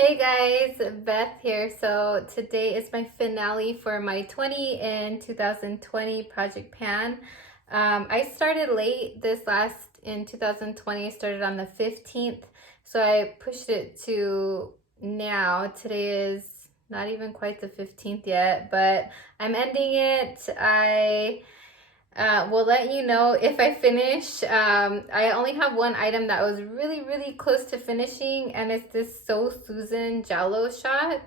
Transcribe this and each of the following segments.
Hey guys, Beth here. So today is my finale for my 20 in 2020 Project Pan. I started late this last in 2020. I started on the 15th, so I pushed it to now. Today is not even quite the 15th yet, but I'm ending it. I will let you know if I finish. I only have one item that was really close to finishing, and it's this So Susan Jello shot.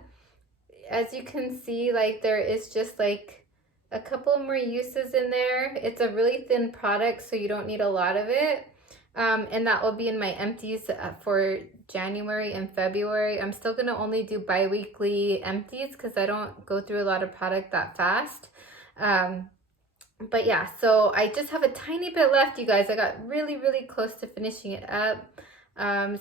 As you can see, like there is just like a couple more uses in there. It's a really thin product, so you don't need a lot of it. And that will be in my empties for January and February. I'm still gonna only do bi-weekly empties because I don't go through a lot of product that fast. But yeah, so I just have a tiny bit left, you guys. I got really close to finishing it up.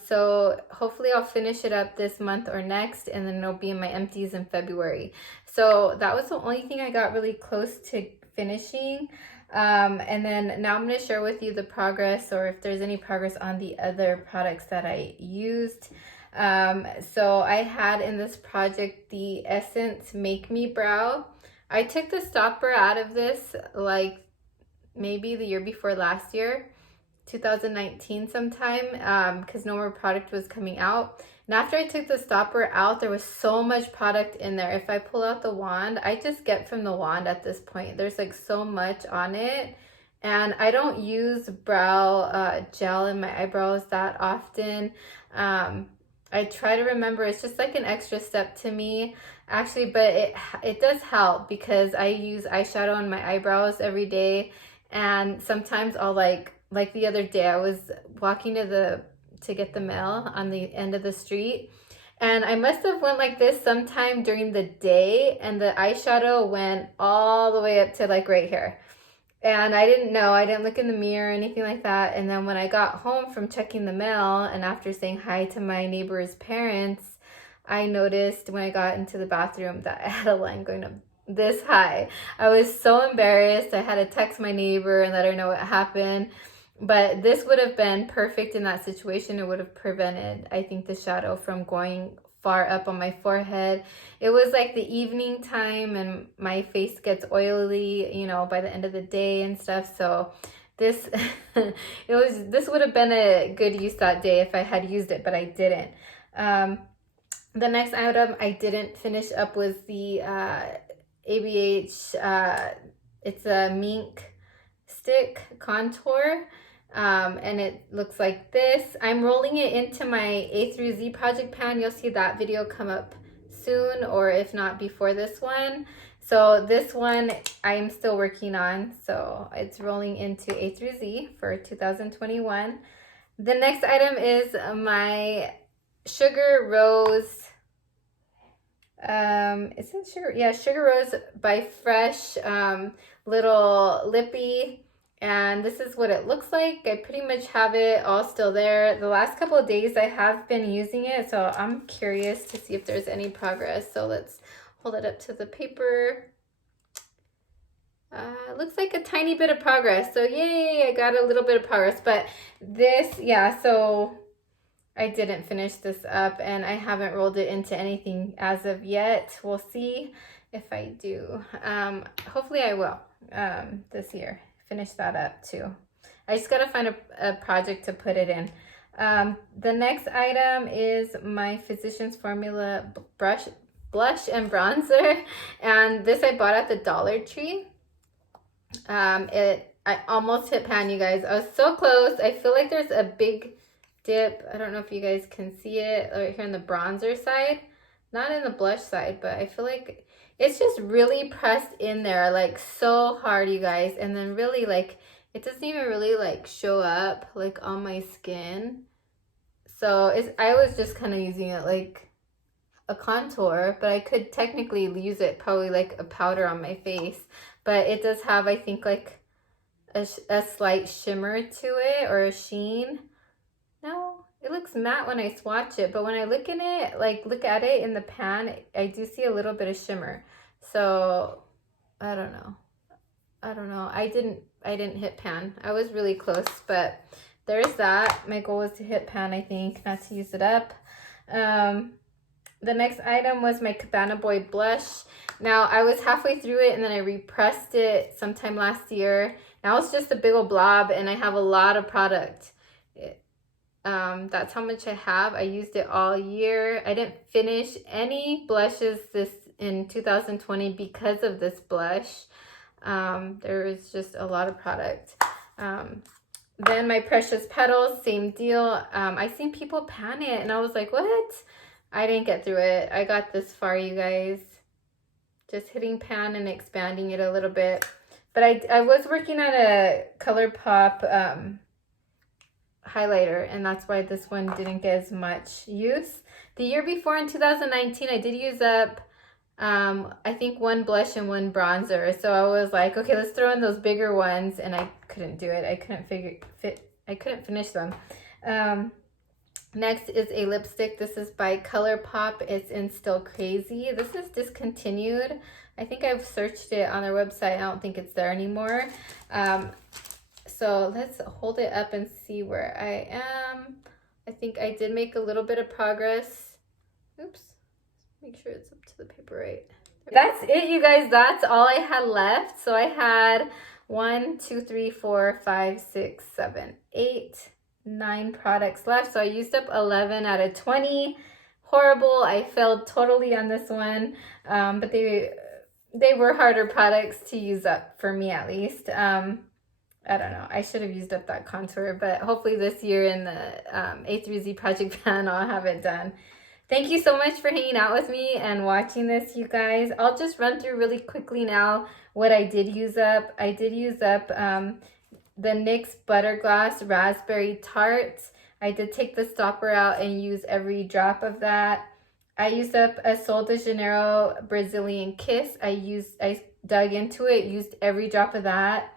So hopefully I'll finish it up this month or next, and then it'll be in my empties in February. So that was the only thing I got really close to finishing. And then now I'm going to share with you the progress, or if there's any progress on the other products that I used. So I had in this project the Essence Make Me Brow. I took the stopper out of this like maybe the year before last year, 2019 sometime, because no more product was coming out. And after I took the stopper out, there was so much product in there. If I pull out the wand, I just get from the wand at this point. There's like so much on it. And I don't use brow gel in my eyebrows that often. I try to remember, it's just like an extra step to me actually, but it does help because I use eyeshadow on my eyebrows every day, and sometimes I'll like the other day I was walking to get the mail on the end of the street, and I must have went like this sometime during the day, and the eyeshadow went all the way up to like right here. And I didn't know, I didn't look in the mirror or anything like that. And then when I got home from checking the mail and after saying hi to my neighbor's parents, I noticed when I got into the bathroom that I had a line going up this high. I was so embarrassed. I had to text my neighbor and let her know what happened. But this would have been perfect in that situation. It would have prevented, I think, the shadow from going far up on my forehead. It was like the evening time and my face gets oily, you know, by the end of the day and stuff. So this this would have been a good use that day if I had used it, but I didn't. The next item I didn't finish up was the ABH, it's a Mink stick contour. And it looks like this. I'm rolling it into my A through Z project pan. You'll see that video come up soon, or if not before this one. So this one I'm still working on. So it's rolling into A through Z for 2021. The next item is my Sugar Rose. Is it Sugar? Yeah, Sugar Rose by Fresh, little lippy. And this is what it looks like. I pretty much have it all still there. The last couple of days I have been using it, so I'm curious to see if there's any progress. So let's hold it up to the paper. Looks like a tiny bit of progress. So yay, I got a little bit of progress. But this, yeah, so I didn't finish this up and I haven't rolled it into anything as of yet. We'll see if I do. Hopefully I will this year. Finish that up too. I just gotta find a project to put it in. The next item is my Physicians Formula blush and bronzer, and this I bought at the Dollar Tree. I almost hit pan, you guys. I was so close. I feel like there's a big dip. I don't know if you guys can see it right here on the bronzer side, not in the blush side, but I feel like it's just really pressed in there, like so hard, you guys. And then really like, it doesn't even really like show up like on my skin. So I was just kind of using it like a contour, but I could technically use it probably like a powder on my face. But it does have, I think, like a slight shimmer to it, or a sheen. No, it looks matte when I swatch it, but when I look in it, like look at it in the pan, I do see a little bit of shimmer. So I don't know. I didn't hit pan. I was really close, but there's that. My goal was to hit pan, I think, not to use it up. The next item was my Cabana Boy blush. Now, I was halfway through it and then I repressed it sometime last year. Now it's just a big old blob and I have a lot of product. That's how much I have. I used it all year. I didn't finish any blushes this in 2020 because of this blush. There was just a lot of product. Then my Precious Petals, same deal. I seen people pan it and I was like, what? I didn't get through it. I got this far, you guys. Just hitting pan and expanding it a little bit. But I was working on a ColourPop highlighter, and that's why this one didn't get as much use. The year before, in 2019, I did use up I think one blush and one bronzer. So I was like, okay, let's throw in those bigger ones, and I couldn't do it. I couldn't finish them. Next is a lipstick. This is by ColourPop. It's in Still Crazy. This is discontinued. I think I've searched it on their website. I don't think it's there anymore. So let's hold it up and see where I am. I think I did make a little bit of progress. Oops. Make sure it's up to the paper right. That's it, you guys. That's all I had left. So I had 1, 2, 3, 4, 5, 6, 7, 8, 9 products left. So I used up 11 out of 20. Horrible. I failed totally on this one. But they were harder products to use up for me, at least. I don't know. I should have used up that contour, but hopefully this year in the A3Z project pan, I'll have it done. Thank you so much for hanging out with me and watching this, you guys. I'll just run through really quickly now what I did use up. I did use up the NYX Butter Gloss Raspberry Tarte. I did take the stopper out and use every drop of that. I used up a Sol de Janeiro Brazilian Kiss. I dug into it, used every drop of that.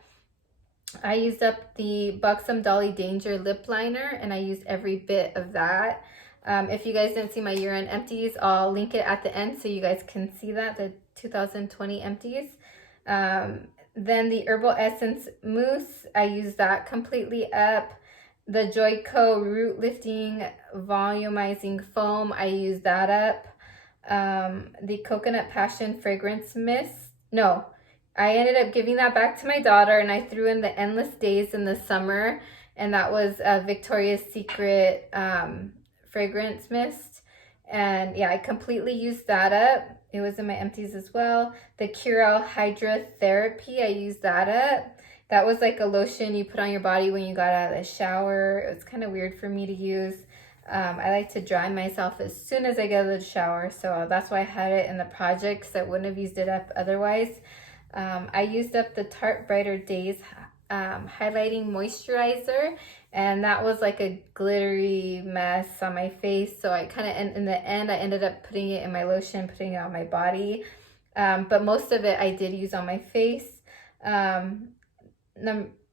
I used up the Buxom Dolly Danger Lip Liner, and I used every bit of that. If you guys didn't see my year-end empties, I'll link it at the end so you guys can see that, the 2020 empties. Then the Herbal Essence Mousse, I used that completely up. The Joico Root Lifting Volumizing Foam, I used that up. The Coconut Passion Fragrance Mist, no. I ended up giving that back to my daughter, and I threw in the Endless Days in the Summer, and that was a Victoria's Secret fragrance mist. And yeah, I completely used that up. It was in my empties as well. The Curel Hydra Therapy, I used that up. That was like a lotion you put on your body when you got out of the shower. It was kind of weird for me to use. I like to dry myself as soon as I get out of the shower, so that's why I had it in the project, because I wouldn't have used it up otherwise. I used up the Tarte Brighter Days highlighting moisturizer, and that was like a glittery mess on my face, so I kind of, in the end, I ended up putting it in my lotion, putting it on my body, but most of it I did use on my face.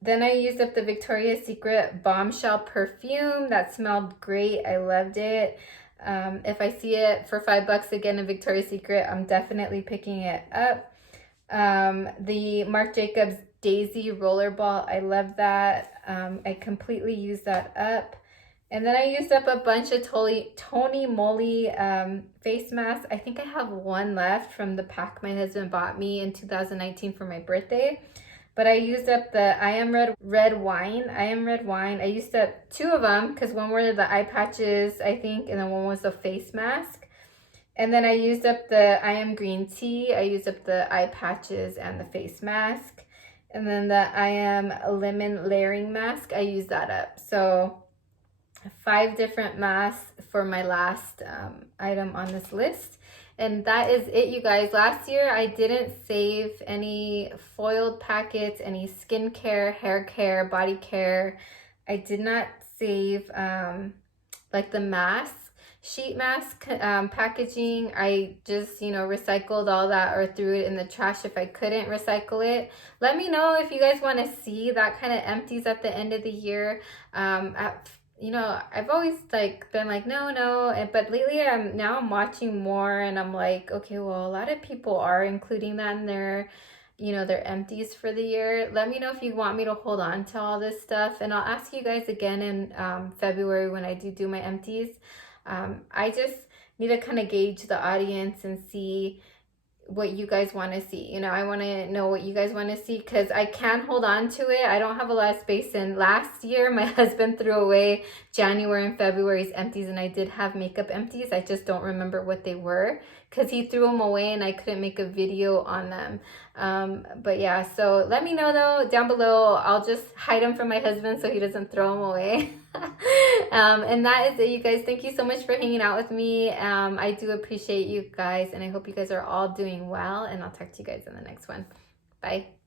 Then I used up the Victoria's Secret Bombshell perfume. That smelled great. I loved it. If I see it for $5 again in Victoria's Secret, I'm definitely picking it up. The Marc Jacobs Daisy Rollerball, I love that. I completely used that up. And then I used up a bunch of Tony Moly face masks. I think I have one left from the pack my husband bought me in 2019 for my birthday. But I used up the I Am Red Wine. I used up 2 of them, because one were the eye patches, I think, and then one was the face mask. And then I used up the I Am Green Tea. I used up the eye patches and the face mask. And then the I Am Lemon Layering Mask, I used that up. So 5 different masks for my last item on this list. And that is it, you guys. Last year, I didn't save any foiled packets, any skincare, hair care, body care. I did not save like the mask. Sheet mask packaging. I just, recycled all that or threw it in the trash if I couldn't recycle it. Let me know if you guys want to see that kind of empties at the end of the year. I've always been like, no, but lately I'm watching more, and I'm like, okay, well, a lot of people are including that in their empties for the year. Let me know if you want me to hold on to all this stuff, and I'll ask you guys again in February when I do my empties. I just need to kind of gauge the audience and see what you guys want to see. You know, I want to know what you guys want to see, because I can hold on to it. I don't have a lot of space. And last year my husband threw away January and February's empties, and I did have makeup empties. I just don't remember what they were because he threw them away and I couldn't make a video on them. But yeah, so let me know though down below. I'll just hide them from my husband so he doesn't throw them away. And that is it, you guys. Thank you so much for hanging out with me. I do appreciate you guys, and I hope you guys are all doing well, and I'll talk to you guys in the next one. Bye.